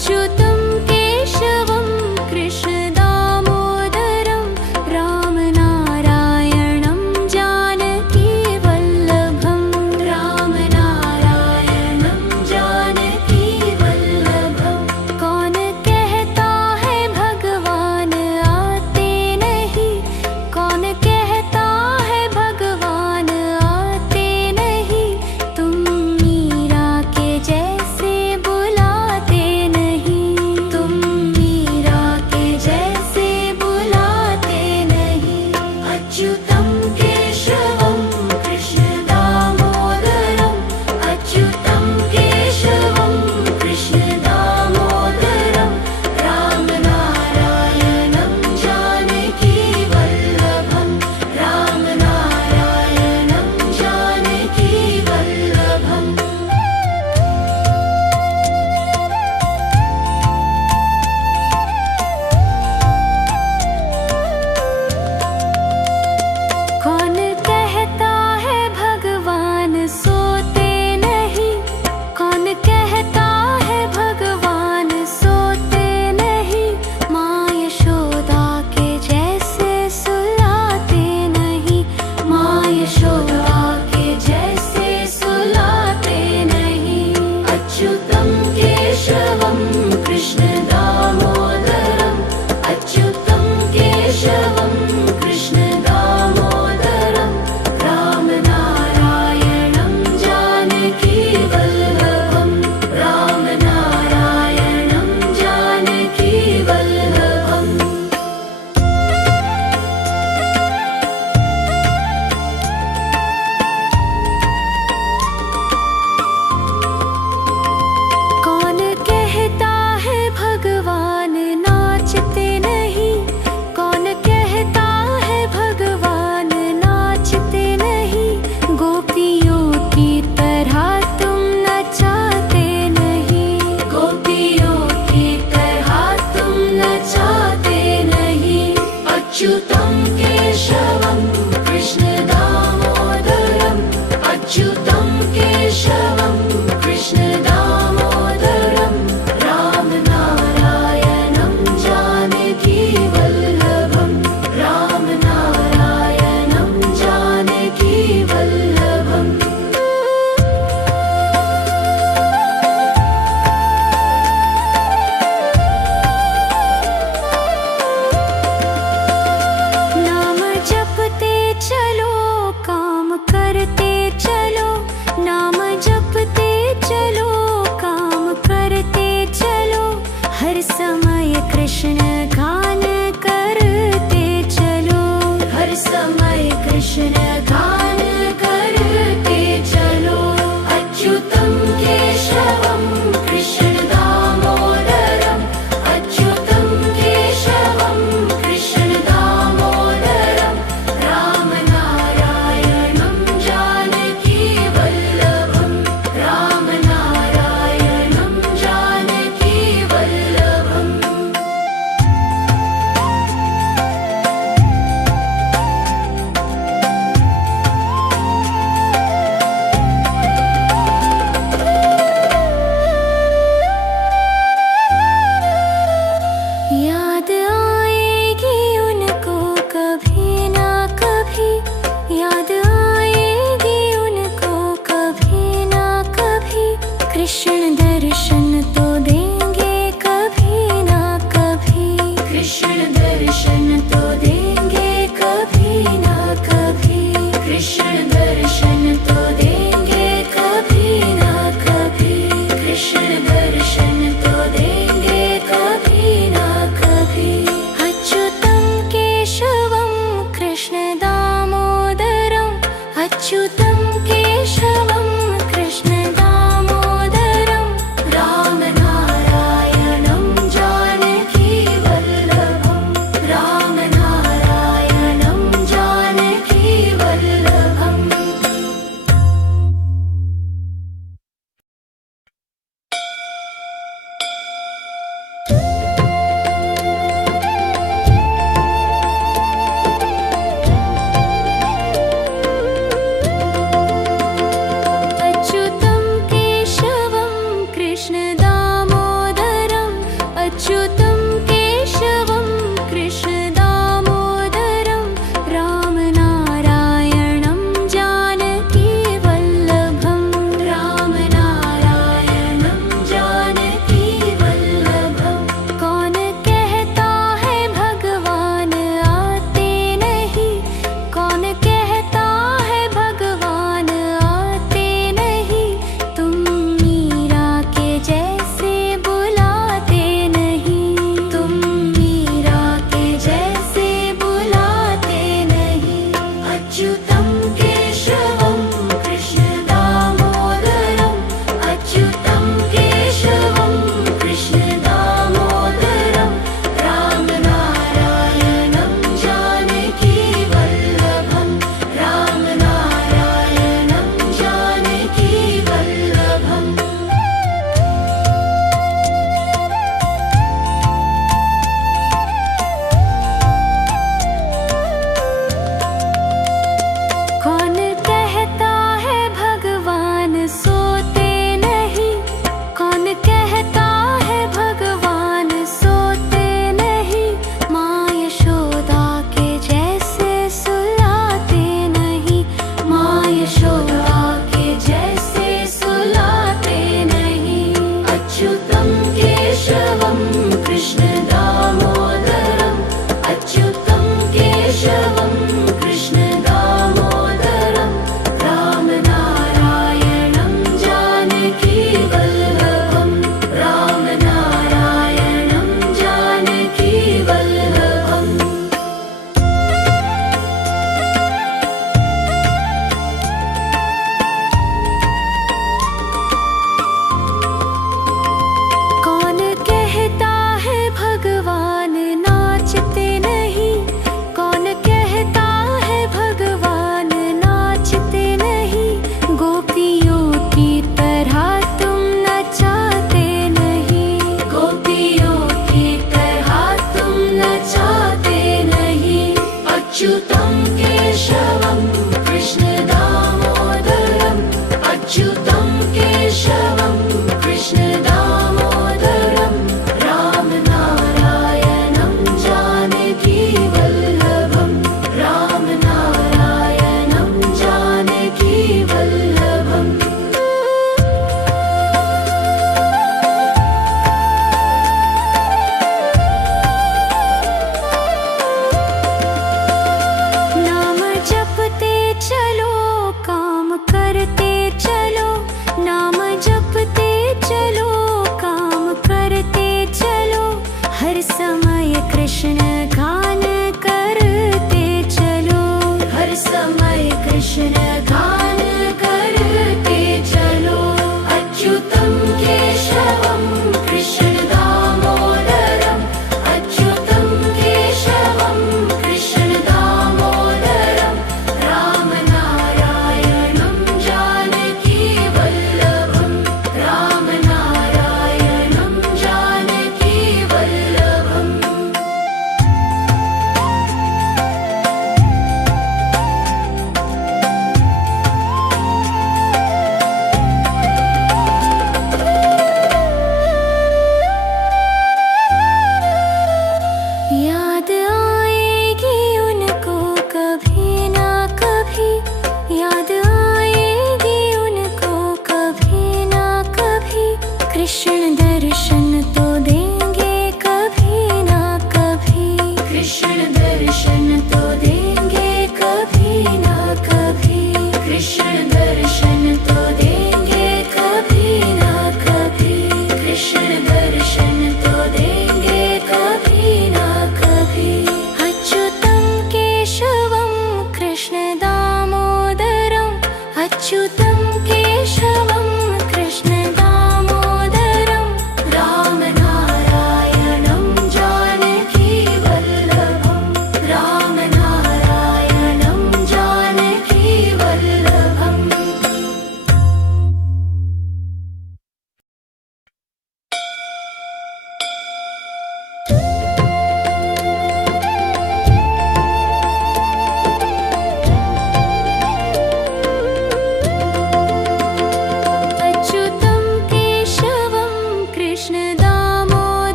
अच्युतं केशवं कृष्णदामोदरं रामनारायणं जानकीवल्लभं रामनारायणं जानकीवल्लभं। कौन कहता है भगवान आते नहीं, कौन कहता है भगवान आते नहीं, तुम मीरा के जैसे बुलाते नहीं।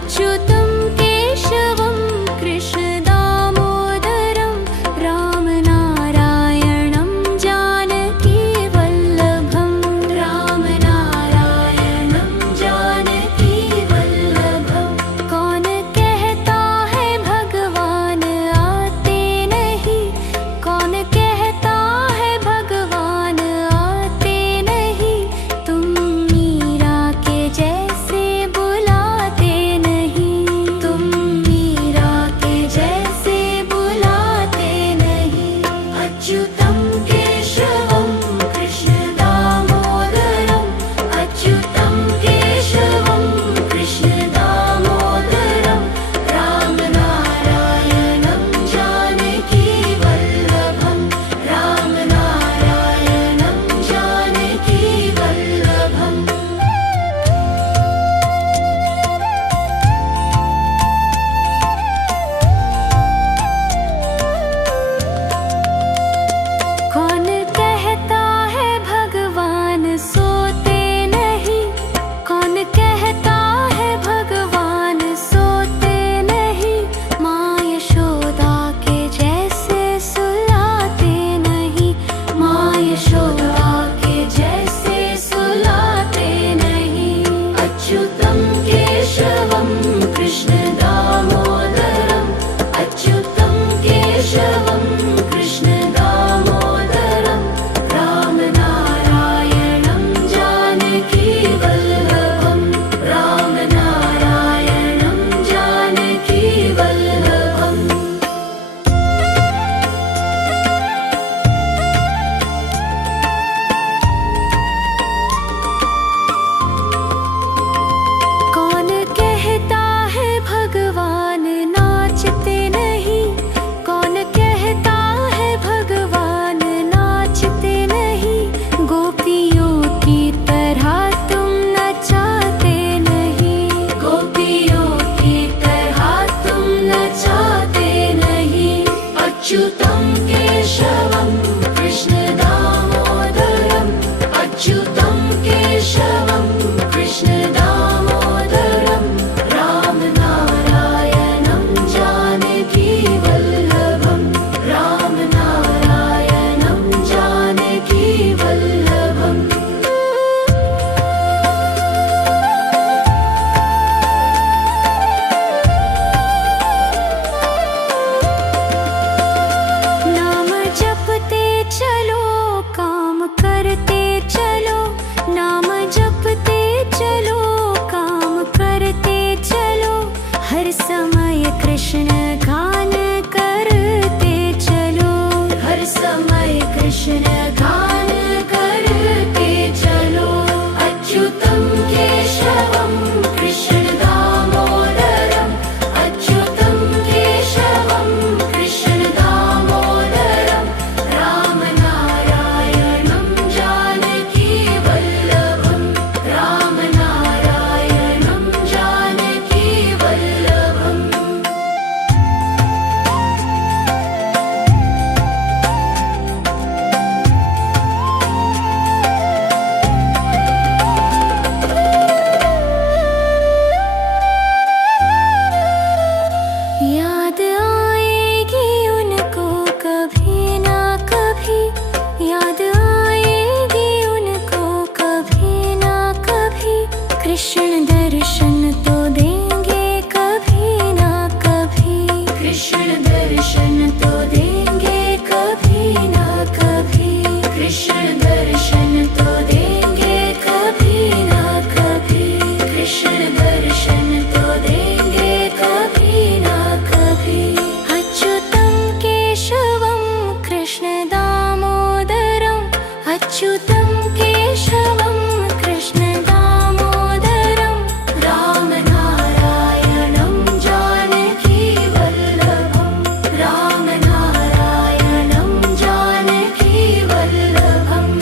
अच्युतं केशवं कृष्ण दामोदरं रामनारायणं जानकी वल्लभं रामनारायणं जानकी वल्लभं कौन कहता है भगवान आते नहीं कौन कहता है भगवान आते नहीं तुम मीरा के जैसे बुलाते नहीं तुम मीरा के जैसे बुलाते नहीं अच्युतं केशवं कृष्ण दामोदरं अच्युतं केशवं कृष्ण दामोदरं रामनारायणं जानकी वल्लभं रामनारायणं जानकी वल्लभम् कौन कहता है भगवान सोते नहीं कौन कहता है भगवान सोते नहीं माँ यशोदा के जैसे सुलाते नहीं माँ यशोदा के जैसे सुलाते नहीं अच्युतं केशवं कृष्ण दामोदरं अच्युतं केशवं कृष्ण दामोदरं रामनारायणं जानकी वल्लभं रामनारायणं जानकी वल्लभम् कौन कहता है भगवान नाचते नहीं कौन कहता है भगवान नाचते नहीं गोपियों की तरह तुम नचाते नहीं गोपियों की तरह तुम नचाते नहीं अच्युतं केशवं कृष्ण दामोदरं अच्युतं केशवं कृष्ण दामोदरं रामनारायणं जानकी वल्लभं रामनारायणं जानकी वल्लभम् नाम जपते चलो काम करते चलो नाम जपते चलो काम करते चलो हर समय कृष्ण गान करते चलो हर समय कृष्ण गान करते चलो अच्युतं केशवं कृष्ण दामोदरं अच्युतं केशवं कृष्ण दामोदरं रामनारायणं जानकी वल्लभं रामनारायणं जानकी वल्लभम् याद आएगी उनको कभी ना कभी याद आएगी उनको कभी ना कभी कृष्ण दर्शन तो देंगे कभी ना कभी कृष्ण दर्शन तो देंगे कभी ना कभी कृष्ण दर्शन तो देंगे कभी ना कभी कृष्ण दर्शन तो देंगे कभी ना कभी अच्युतं केशवं कृष्ण दामोदरं अच्युतं केशवं कृष्ण दामोदरं रामनारायणं जानकी वल्लभं रामनारायणं जानकी वल्लभम्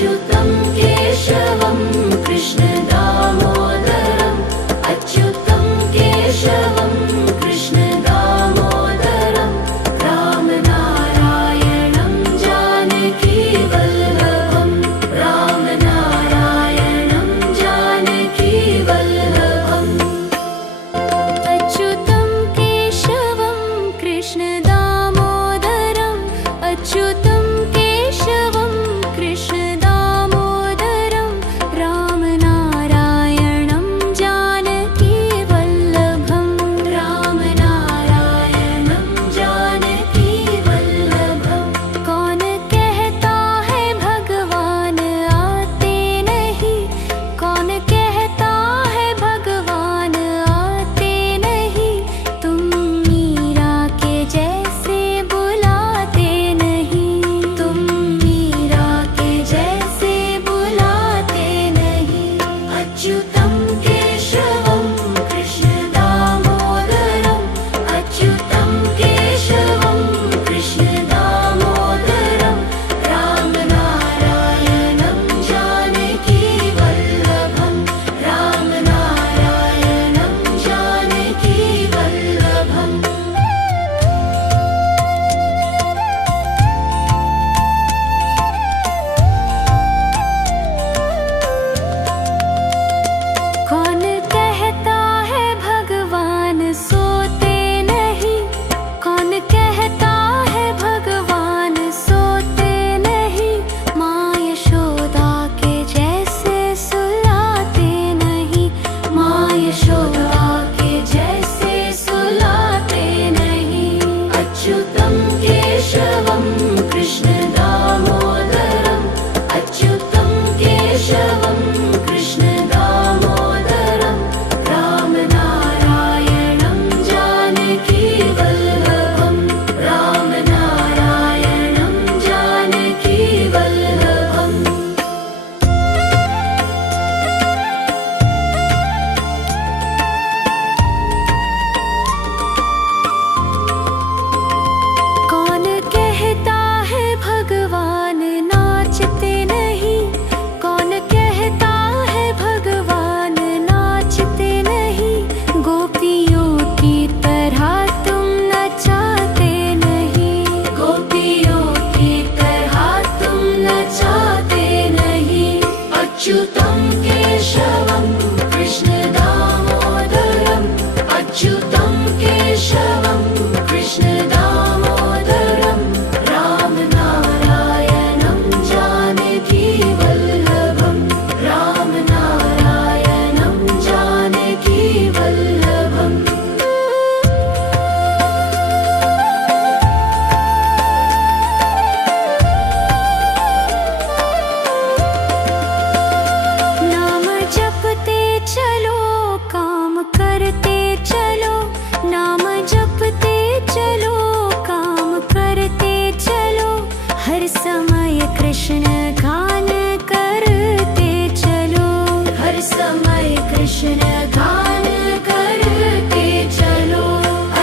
अच्युतं केशवं कृष्ण दामोदरम् अच्युतं केशवं कृष्ण दामोदरं रामनारायणं जानकी वल्लभं रामनारायणं जानकी वल्लभम् अच्युतं केशवं कृष्ण दामोदरम् अच्युतं केशवं कृष्ण दामोदरं रामनारायणं जानकी वल्लभं रामनारायणं जानकी वल्लभं कौन कहता है भगवान आते नहीं कौन कहता है भगवान आते नहीं तुम मीरा के जैसे बुलाते नहीं तुम मीरा के जैसे बुलाते नहीं अच्युतं केशवं कृष्ण दामोदरम् अच्युतं केशवं कृष्ण दामोदरं रामनारायणं जानकी वल्लभं रामनारायणं जानकी वल्लभम् कौन कहता है भगवान सोते नहीं कौन कहता है भगवान सोते नहीं माँ यशोदा के जैसे सुलाते नहीं माँ यशोदा के जैसे सुलाते नहीं अच्युतं केशवं कृष्ण दामोदरम् अच्युतं केशवं कृष्ण दामोदरं रामनारायणं जानकी वल्लभं रामनारायणं जानकी वल्लभम् कौन कहता है भगवान नाचते नहीं कौन कहता है भगवान नाचते नहीं गोपियों की तरह तुम नचाते नहीं गोपियों की तरह तुम नचाते नहीं अच्युतं केशवं कृष्ण दामोदरम् अच्युतं केशवं कृष्ण दामोदरं रामनारायणं जानकी वल्लभं रामनारायणं जानकी वल्लभम् नाम जपते चलो काम करते चलो नाम जपते चलो काम करते चलो हर समय कृष्ण गान करते चलो हर समय कृष्ण गान करते चलो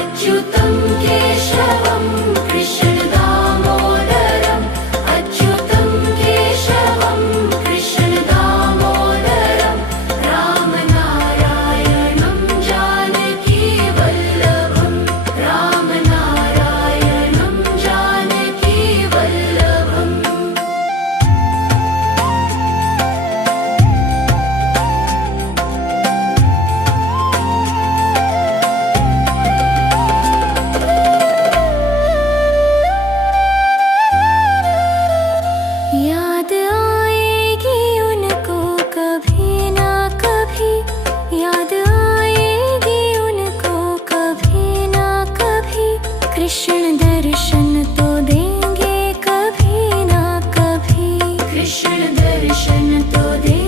अच्युतं केशवं कृष्ण दामोदरम् अच्युतं केशवं कृष्ण दामोदरं रामनारायणं जानकी वल्लभं रामनारायणं जानकी वल्लभम् याद आएगी उनको कभी ना कभी याद आएगी उनको कभी ना कभी कृष्ण दर्शन तो देंगे कभी ना कभी कृष्ण दर्शन तो देंगे